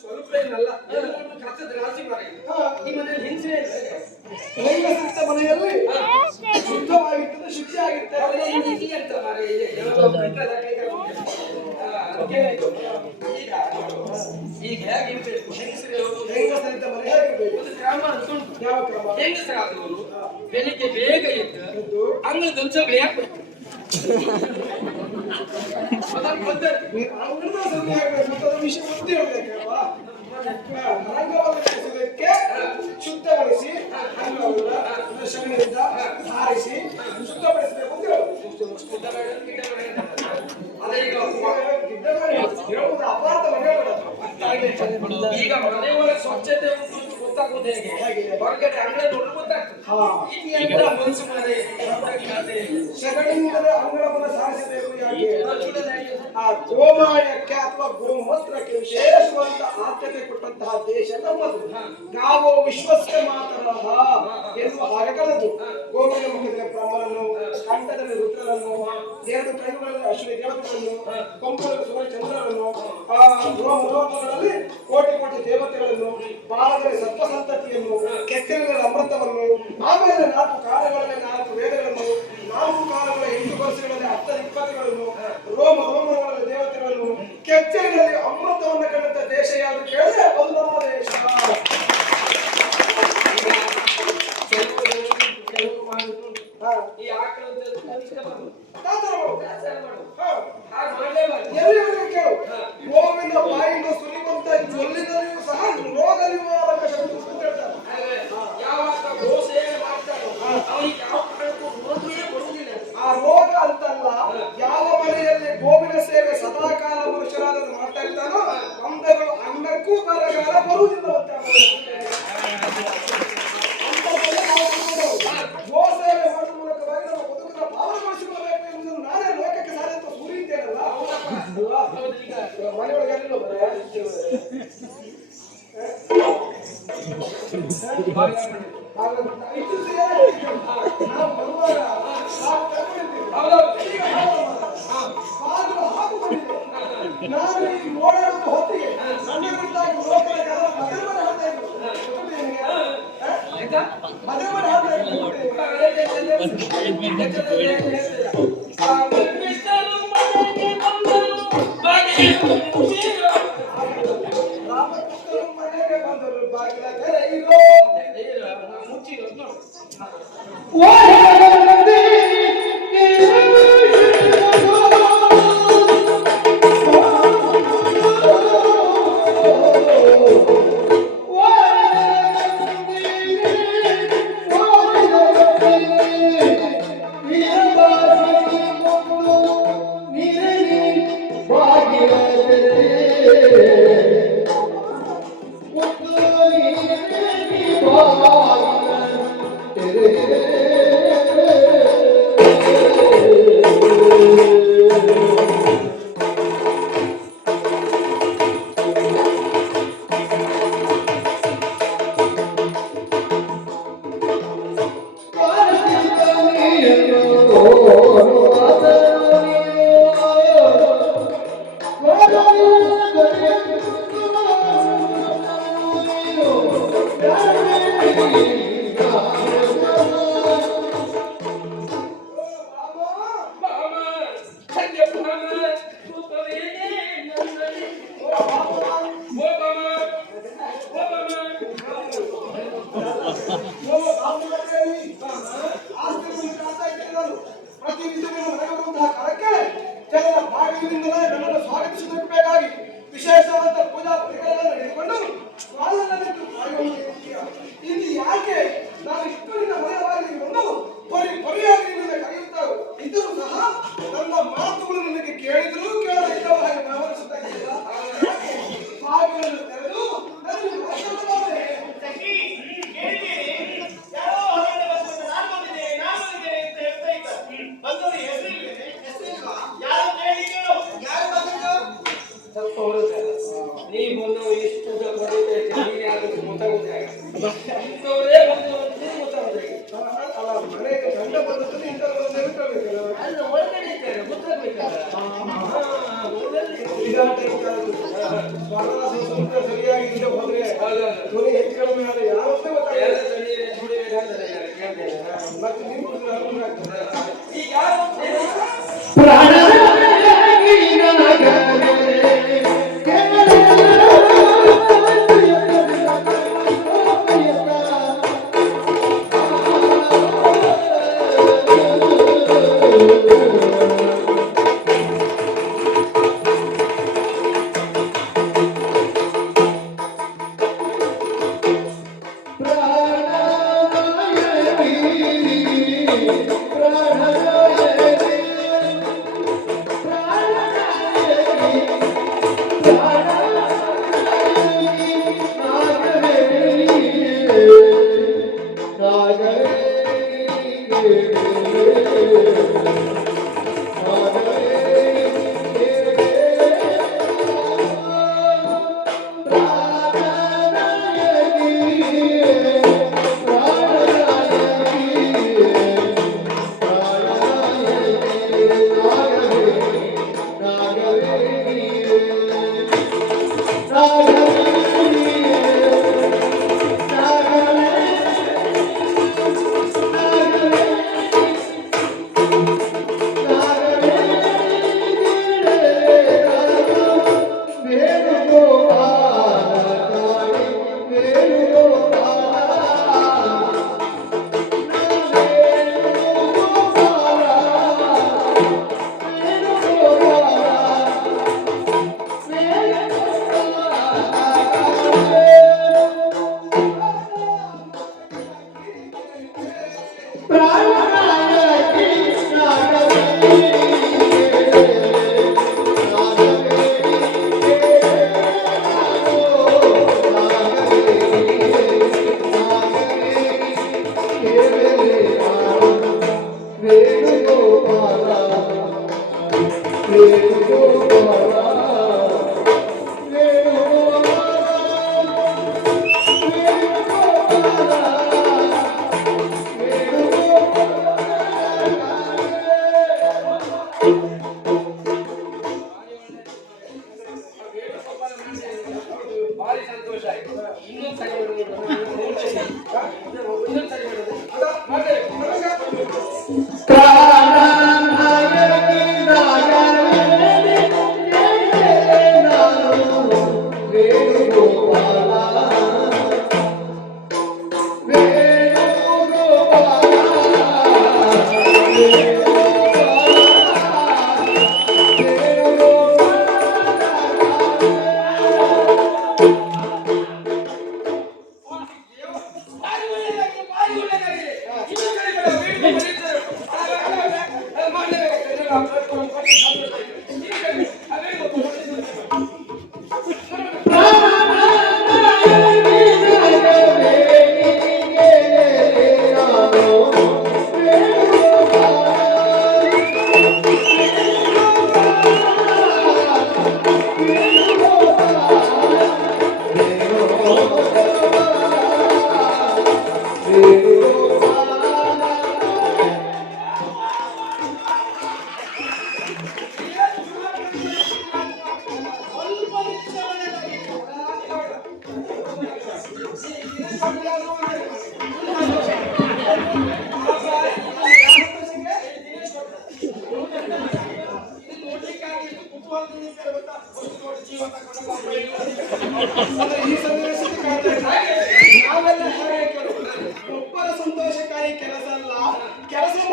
ಸ್ವಲ್ಪ ಏನಲ್ಲ ಹಿಂಸೆ ಮನೆಯಲ್ಲಿ ಅಂತ ಈಗ ಈಗ ಹೇಗಿರ್ಬೇಕು ಹೆಂಗಸರು ಹೆಂಗಸರಿದ್ದ ಒಂದು ಯಾವ ಬೆಳಿಗ್ಗೆ ಬೇಗ ಇತ್ತು ಅಂಗಳದಲ್ಲಿ ಸ್ವಲ್ಪ ರಂಗವನ್ನಿಸುವುದಕ್ಕೆ ಶುದ್ಧಗೊಳಿಸಿ ಶನಿಯಿಂದ ಹಾರಿಸಿ ಶುದ್ಧಪಡಿಸಬೇಕು ಅಂತ ಹೇಳುವುದು ಅಪಾರ್ಥ ಮನೆಯೊಳಗೆ ಈಗ ಮನೆಯೊಳಗೆ ಸ್ವಚ್ಛತೆ ಉಂಟು ಗೊತ್ತಾಗುವುದು ಹೇಗೆ? ಹೊರಗಡೆ ಅಂಗಡಿ ದೊಡ್ಡ ಶಗಡಿಂದಲೇ ಅಂಗಳವನ್ನು ಸಾರಿಸಬೇಕು ಆ ಗೋಮಾಯಕ್ಕೆ ಅಥವಾ ಗೋಮೂತ್ರಕ್ಕೆ ವಿಶೇಷವಾದ ಆದ್ಯತೆ ಕೊಟ್ಟಂತಹ ದೇಶ ನಮ್ಮದು. ನಾವು ವಿಶ್ವಕ್ಕೆ ಮಾತ್ರ ಎನ್ನುವ ಹಾಗೆ ಕರೆದು ಗೋವಿನ ಮುಖದಲ್ಲಿ ಬ್ರಹ್ಮನನ್ನು ಕಂಠದಲ್ಲಿ ರುದ್ರನನ್ನು ದೇಹದ ಕೈಗಳಲ್ಲಿ ಅಶ್ವಿನಿ ದೇವತೆಗಳನ್ನು ಕೊಂಪಲ ಸುರ ಚಂದ್ರನನ್ನು, ಆ ಕೋಟಿ ಕೋಟಿ ದೇವತೆಗಳನ್ನು, ಬಾಲದಲ್ಲಿ ಸತ್ವ ಸಂತತಿಯನ್ನು ಅಮೃತವನ್ನು, ಆಮೇಲೆ ನಾಲ್ಕು ಕಾಲಗಳಲ್ಲಿ ನಾಲ್ಕು ವೇದಗಳ ಓಡಾಡುವುದು ಹೊತ್ತಿಗೆ ಸಣ್ಣ ಪುಟ್ಟಾಗಿ ಹೋಗ್ತಾರೆ ಮದುವೆ ಮನೆ ಹಾಕಬೇಕು ಮದುವೆ ಮನೆ ಹಾಕಬೇಕು ಬಾಗಿಲ ತೆರೆಯಿರೋ ಮುಚ್ಚಿರೋ ಓ রে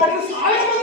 这是啥呀？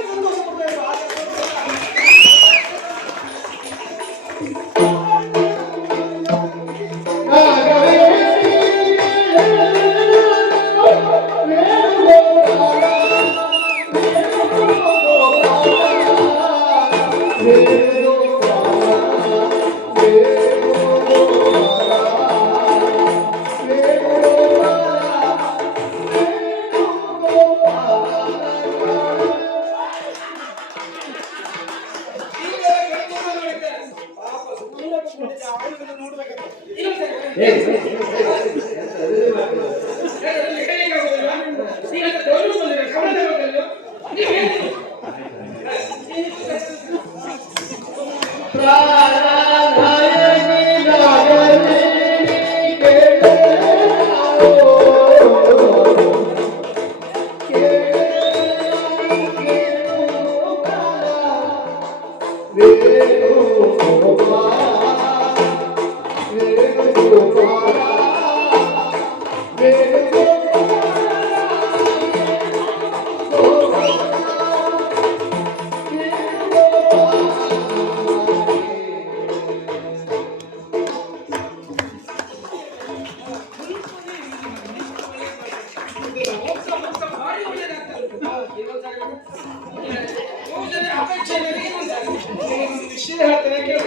ವಿಷಯ ಹೇಳ್ತಾರೆ ಕೇಳು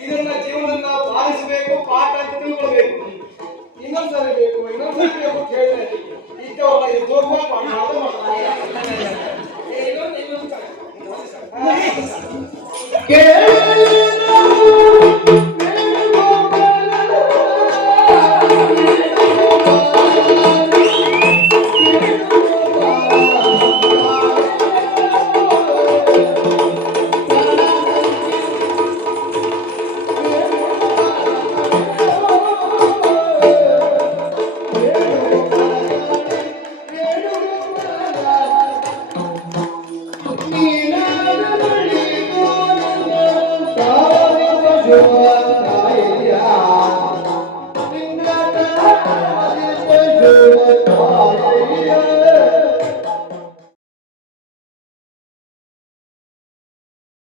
ಇದನ್ನ ಜೀವನದಲ್ಲಿ ನಾವು ಪಾಲಿಸಬೇಕು ಪಾಠ ಅಂತ ತಿಳ್ಕೊಳ್ಬೇಕು ಇನ್ನೊಂದ್ಸರಿ ಬೇಕು ಇನ್ನೊಂದ್ಸರಿ ಬೇಕು ಅಂತ ಹೇಳಿದ್ರೆ ಇದ್ದವಲ್ಲ ಇದು ಹೋಗುವ ಪಾಠ